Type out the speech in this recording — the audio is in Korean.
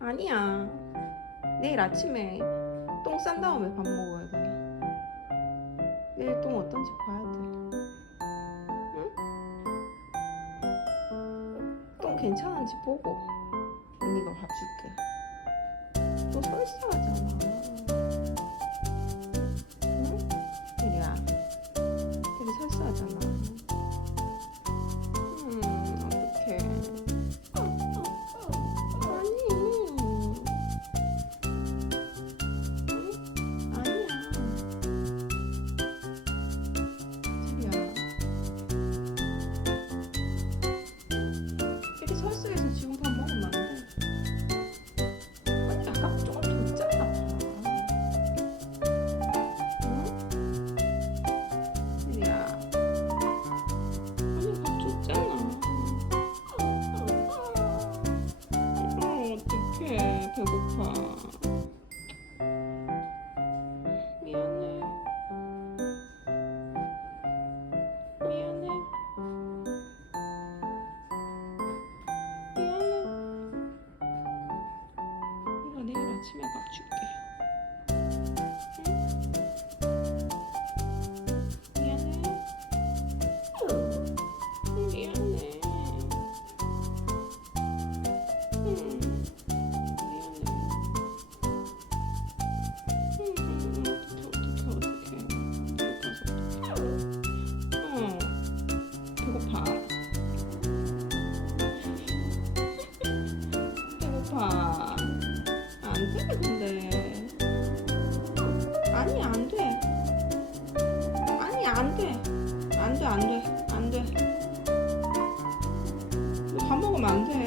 아니야. 내일 아침에 똥 싼 다음에 밥 먹어야 돼. 내일 똥 어떤지 봐야 돼. 응? 똥 괜찮은지 보고 언니가 밥 줄게. 너 설사 이렇게 설득해서 지금 밥 먹으면 안 돼. 아까 조금 줬잖아. 응? 자리야. 아니, 밥 줬잖아. 어, 어떡해. 배고파. 아침에 밥 줄게. 아니 안 돼. 아니 안 돼. 안 돼 안 돼 안 돼. 너 뭐 먹으면 안 돼.